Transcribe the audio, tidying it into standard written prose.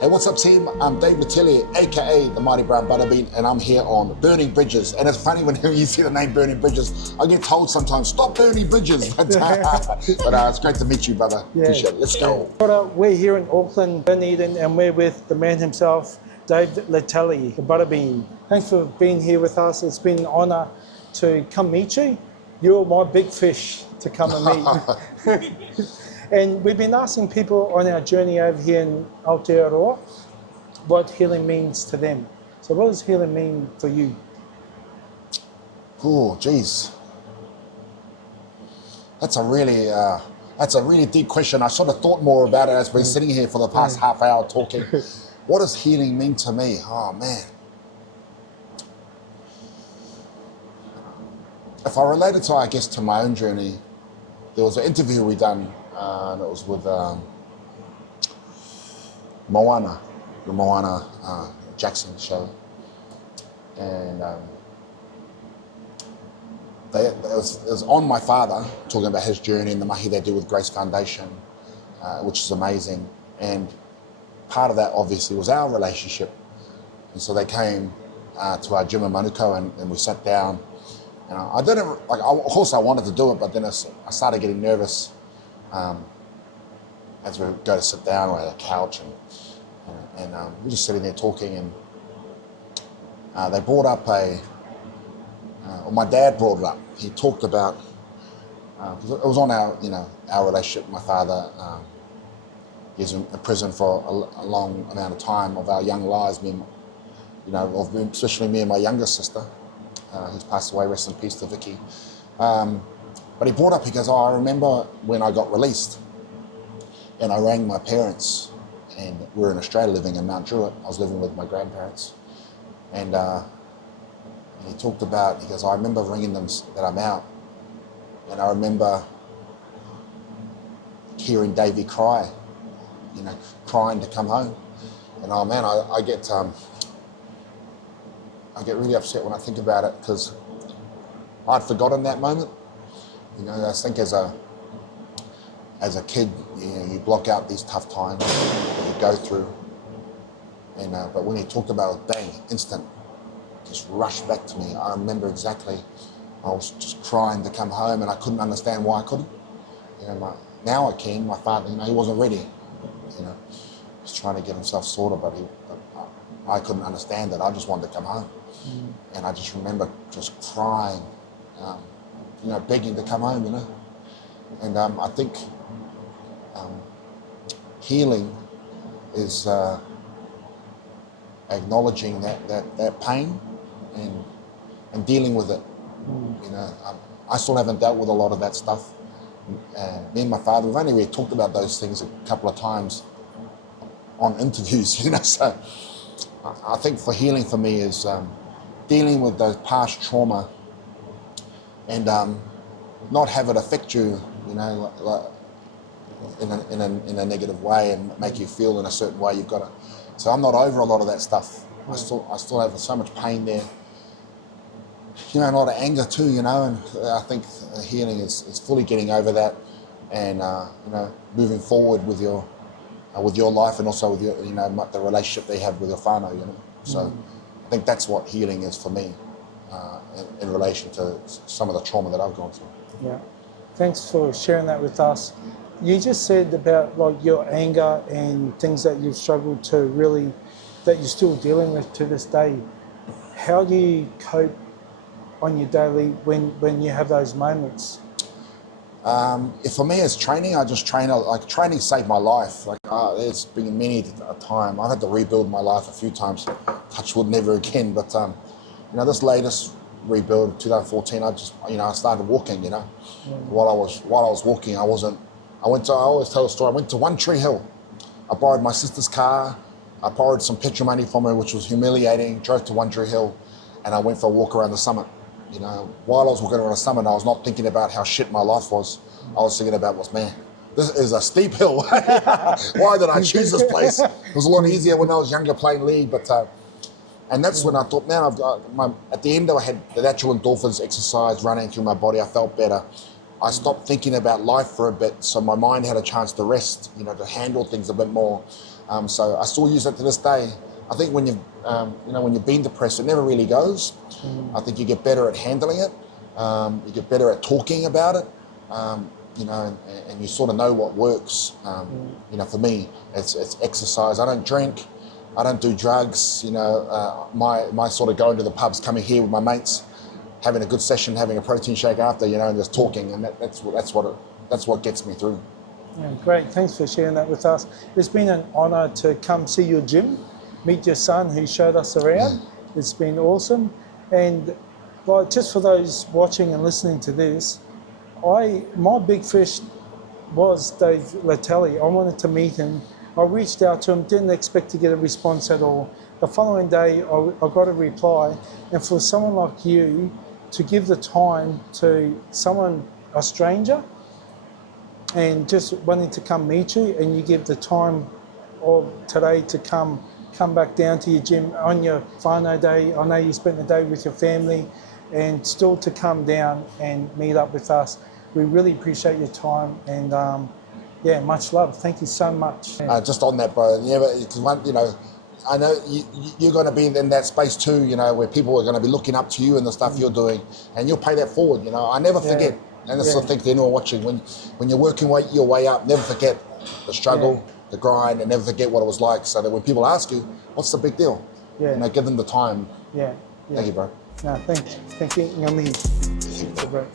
Hey, what's up team? I'm Dave Letele, aka the Mighty Brown Buttabean, and I'm here on Burning Bridges. And it's funny when you see the name Burning Bridges, I get told sometimes, stop burning bridges. But it's great to meet you, brother. Yeah. Appreciate it. Let's go. We're here in Auckland, Dunedin, and we're with the man himself, Dave Letele, the Buttabean. Thanks for being here with us. It's been an honour to come meet you. You're my big fish to come and meet. And we've been asking people on our journey over here in Aotearoa what healing means to them. So what does healing mean for you? Oh, geez. That's a really deep question. I sort of thought more about it as we've been sitting here for the past half hour talking. What does healing mean to me? Oh, man. If I relate it to, I guess, to my own journey, there was an interview we done, and it was with Moana, the Moana Jackson show. And it was on my father, talking about his journey and the mahi they do with Grace Foundation, which is amazing. And part of that obviously was our relationship. And so they came to our gym in Manukau and we sat down. And I didn't, like, of course I wanted to do it, but then I started getting nervous as we go to sit down on a couch and we're just sitting there talking, and they brought up or my dad brought it up. He talked about, it was on our relationship. My father, he's in prison for a long amount of time of our young lives, especially me and my younger sister, who's passed away, rest in peace to Vicky. But he brought up, he goes, I remember when I got released and I rang my parents, and we're in Australia living in Mount Druitt. I was living with my grandparents. And he talked about, he goes, I remember ringing them that I'm out, and I remember hearing Davey cry, crying to come home. And oh man, I get really upset when I think about it, because I'd forgotten that moment. I think as a kid, you block out these tough times that you go through. And but when he talked about it, bang, instant, just rushed back to me. I remember exactly. I was just crying to come home, and I couldn't understand why I couldn't. Now I can. My father, he wasn't ready. He's trying to get himself sorted, but I couldn't understand it. I just wanted to come home. And I just remember just crying, begging to come home, And I think healing is acknowledging that pain and dealing with it. I still haven't dealt with a lot of that stuff. Me and my father, we've only really talked about those things a couple of times on interviews, So I think for healing for me is dealing with those past trauma and not have it affect you, in a negative way and make you feel in a certain way. You've got to. So I'm not over a lot of that stuff. I still have so much pain there. And a lot of anger too, and I think healing is fully getting over that and moving forward with your life and also with your the relationship they have with your whānau, So I think that's what healing is for me in relation to some of the trauma that I've gone through. Yeah, thanks for sharing that with us. You just said about like your anger and things that you've struggled to really, that you're still dealing with to this day. How do you cope on your daily when you have those moments? For me, it's training. I just train. Like training saved my life. It's been many a time. I've had to rebuild my life a few times. Touch wood, never again. But this latest rebuild, 2014, I started walking. While I was walking, I always tell the story. I went to One Tree Hill. I borrowed my sister's car. I borrowed some petrol money from her, which was humiliating. Drove to One Tree Hill, and I went for a walk around the summit. While I was walking around the summit, I was not thinking about how shit my life was. I was thinking about this is a steep hill. Why did I choose this place? It was a lot easier when I was younger playing league, and that's when I thought, man, at the end I had the natural endorphins, exercise running through my body. I felt better. I stopped thinking about life for a bit, so my mind had a chance to rest, to handle things a bit more. So I still use it to this day. I think when you've, when you've been depressed, it never really goes. I think you get better at handling it. You get better at talking about it. And you sort of know what works. For me, it's exercise. I don't drink. I don't do drugs. My sort of going to the pubs, coming here with my mates, having a good session, having a protein shake after, and just talking, and that's what gets me through. Yeah, great. Thanks for sharing that with us. It's been an honour to come see your gym, meet your son who showed us around. It's been awesome. And just for those watching and listening to this, my big fish was Dave Letele. I wanted to meet him. I reached out to him, didn't expect to get a response at all. The following day, I got a reply. And for someone like you to give the time to a stranger, and just wanting to come meet you, and you give the time of today to come back down to your gym on your whānau day. I know you spent the day with your family, and still to come down and meet up with us. We really appreciate your time, and much love. Thank you so much. Just on that, bro, I know you're going to be in that space too, where people are going to be looking up to you and the stuff you're doing, and you'll pay that forward. I never forget. And that's the thing to anyone watching. When you're working your way up, never forget the struggle, the grind, and never forget what it was like. So that when people ask you, what's the big deal? Give them the time. Yeah. Thank you, bro. No, thank you. Ngami. Bro.